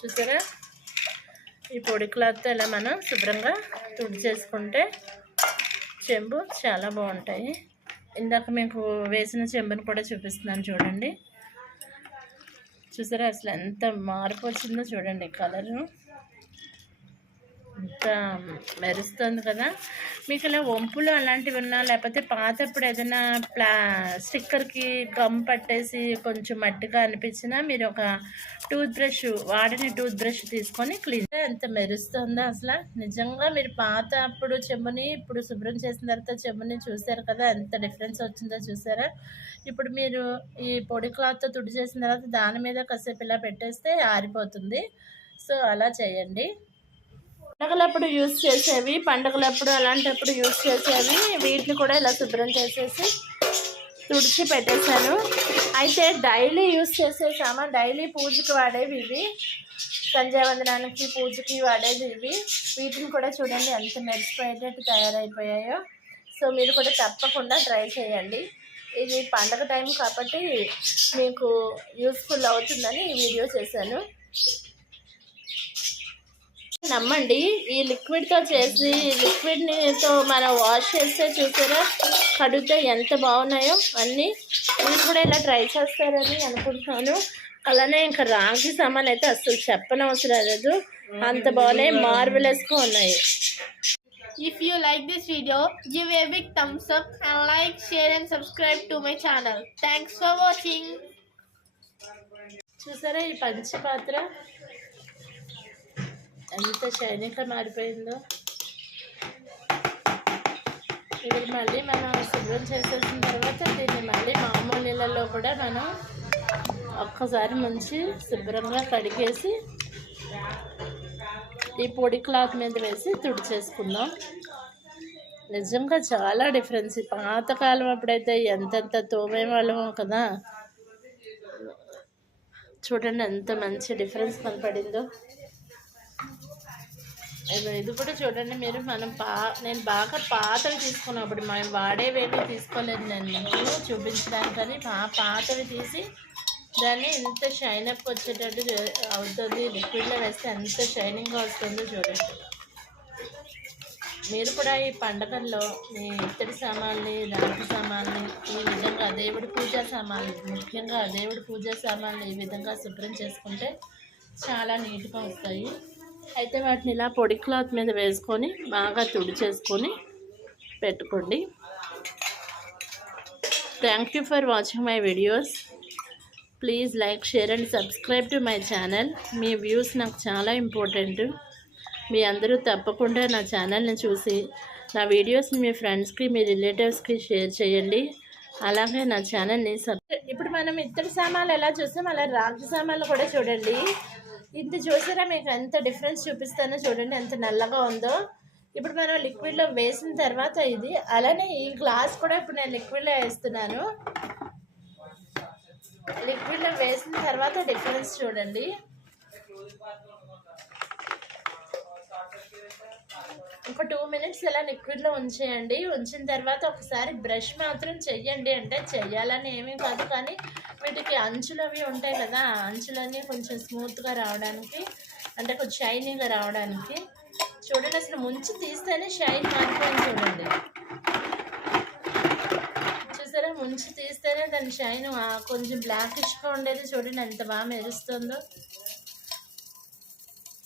చూసారా? ఈ పొడి క్లాత్తో ఇలా మనం శుభ్రంగా తుడి చేసుకుంటే చెంబు చాలా బాగుంటాయి. ఇందాక మీకు వేసిన చెంబుని కూడా చూపిస్తున్నాను చూడండి. చూసారా? అసలు ఎంత మార్పు వచ్చిందో చూడండి కలరు. మెరుస్తుంది కదా. మీకు ఇలా వంపులు అలాంటివి ఉన్నా లేకపోతే పాతప్పుడు ఏదైనా ప్లా స్టిక్కర్కి గమ్ పట్టేసి కొంచెం మట్టిగా అనిపించినా మీరు ఒక టూత్ బ్రష్ వాడిని టూత్ బ్రష్ తీసుకొని క్లీన్ ఎంత మెరుస్తుందో అసలు. నిజంగా మీరు పాత అప్పుడు చెంబుని ఇప్పుడు శుభ్రం చేసిన తర్వాత చెంబుని చూసారు కదా ఎంత డిఫరెన్స్ వచ్చిందో చూసారా? ఇప్పుడు మీరు ఈ పొడి క్లాత్తో తుడి చేసిన తర్వాత దాని మీద కాసేపు ఇలా పెట్టేస్తే ఆరిపోతుంది. సో అలా చేయండి. పండగలప్పుడు యూజ్ చేసేవి పండగలప్పుడు అలాంటప్పుడు యూజ్ చేసేవి. వీటిని కూడా ఇలా శుభ్రం చేసేసి తుడిచి పెట్టేశాను. అయితే డైలీ యూజ్ చేసేసామా డైలీ పూజకి వాడేవి ఇవి. సంధ్యావందనానికి పూజకి వాడేవి ఇవి. వీటిని కూడా చూడండి ఎంత మెరిసిపోయేటట్టు తయారైపోయాయో. సో మీరు కూడా తప్పకుండా ట్రై చేయండి. ఇది పండగ టైం కాబట్టి మీకు యూస్ఫుల్ అవుతుందని ఈ వీడియో చేశాను. నమ్మండి. ఈ లిక్విడ్తో చేసి ఈ లిక్విడ్నితో మనం వాష్ చేస్తే చూసారా? కడిగితే ఎంత బాగున్నాయో అన్నీ. మీరు కూడా ఇలా ట్రై చేస్తారని అనుకుంటున్నాను. అలానే ఇంకా రాగి సామాన్ అయితే అసలు చెప్పనవసరం లేదు. అంత బాగున్నాయి మార్వెలెస్గా ఉన్నాయి. If you like this video, give a big thumbs up and like, share and subscribe to my channel. Thanks for watching. చూసారా ఈ పంచపాత్ర? ఎంత షైనింగ్గా మారిపోయిందో. ఇప్పుడు మళ్ళీ మనం శుభ్రం చేసేసిన తర్వాత దీన్ని మళ్ళీ మామూలు నీళ్ళలో కూడా మనం ఒక్కసారి ముంచి శుభ్రంగా కడిగేసి ఈ పొడి క్లాత్ మీద వేసి తుడి చేసుకుందాం నిజంగా చాలా డిఫరెన్స్. పాతకాలం అప్పుడైతే ఎంతెంత తోమేవాళ్ళమో కదా. చూడండి ఎంత మంచి డిఫరెన్స్ కనపడిందో. ఇది కూడా చూడండి మీరు మనం పా నేను బాగా పాతవి తీసుకున్నప్పుడు మనం వాడేవేమీ తీసుకోలేదు నేను మీకు చూపించడానికని పా పాతవి తీసి దాన్ని ఎంత షైన్ అప్ వచ్చేటట్టు అవుతుంది. లిక్విడ్లో వేస్తే ఎంత షైనింగ్గా వస్తుందో చూడండి. మీరు కూడా ఈ పండగల్లో మీ ఇత్తడి సామాన్ని రాగి సామాన్ని ఈ విధంగా దేవుడి పూజా సామాన్లు ముఖ్యంగా దేవుడి పూజా సామాన్లు ఈ విధంగా శుభ్రం చేసుకుంటే చాలా నీట్గా వస్తాయి. అయితే వాటిని ఇలా పొడి క్లాత్ మీద వేసుకొని బాగా తుడి చేసుకొని పెట్టుకోండి. Thank you for watching my videos please like share and subscribe to my channel me views నాకు చాలా ఇంపార్టెంట్ మీ అందరూ తప్పకుండా నా ఛానల్ని చూసి నా వీడియోస్ని మీ ఫ్రెండ్స్కి మీ రిలేటివ్స్కి షేర్ చేయండి. అలాగే నా ఛానల్ని సబ్ ఇప్పుడు మనం ఇత్తడి సామాన్లు ఎలా చూసాం అలా రాగి సామాన్లు కూడా చూడండి. ఇంత చూసారా? మీకు ఎంత డిఫరెన్స్ చూపిస్తానో చూడండి. ఎంత నల్లగా ఉందో. ఇప్పుడు మనం లిక్విడ్లో వేసిన తర్వాత ఇది. అలానే ఈ గ్లాస్ కూడా ఇప్పుడు నేను లిక్విడ్లో వేస్తున్నాను. లిక్విడ్లో వేసిన తర్వాత డిఫరెన్స్ చూడండి. ఒక టూ మినిట్స్ ఇలా లిక్విడ్లో ఉంచేయండి. ఉంచిన తర్వాత ఒకసారి బ్రష్ మాత్రం చెయ్యండి. అంటే చెయ్యాలని ఏమీ కాదు. కానీ వీటికి అంచులు అవి ఉంటాయి కదా అంచులన్నీ కొంచెం స్మూత్గా రావడానికి అంటే కొంచెం షైనీగా రావడానికి. చూడండి అసలు ముంచి తీస్తేనే షైన్ మారిపోయింది చూడండి. చూసారా? ముంచి తీస్తేనే దాని షైన్ కొంచెం బ్లాకిష్గా ఉండేది చూడండి ఎంత బాగా మెరుస్తుందో.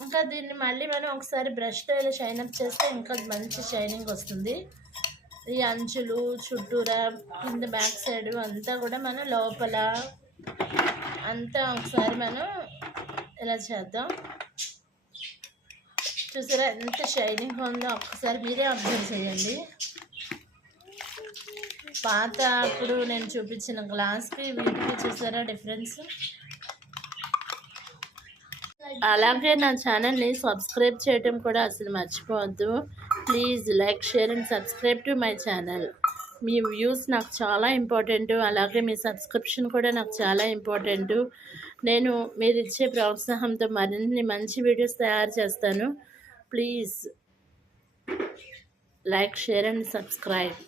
ఇంకా దీన్ని మళ్ళీ మనం ఒకసారి బ్రష్తో ఇలా షైన్ అప్ చేస్తే ఇంకా మంచి షైనింగ్ వస్తుంది. ఈ అంచులు చుట్టూరా కింద బ్యాక్ సైడ్ అంతా కూడా మనం లోపల అంతా ఒకసారి మనం ఇలా చేద్దాం. చూసారా ఎంత షైనింగ్ ఉందో ఒక్కసారి మీరే అబ్జర్వ్ చేయండి. పాత అప్పుడు నేను చూపించిన గ్లాస్కి వీటికి చూసారా డిఫరెన్స్? అలాగే నా ఛానల్ని సబ్స్క్రైబ్ చేయటం కూడా అసలు మర్చిపోవద్దు. Please like share and subscribe to my channel me views నాకు చాలా ఇంపార్టెంట్ అలాగే మీ సబ్స్క్రిప్షన్ కూడా నాకు చాలా ఇంపార్టెంట్ నేను మీరు ఇచ్చే ప్రోత్సాహంతో మరిన్ని మంచి వీడియోస్ తయారు చేస్తాను. Please like share and subscribe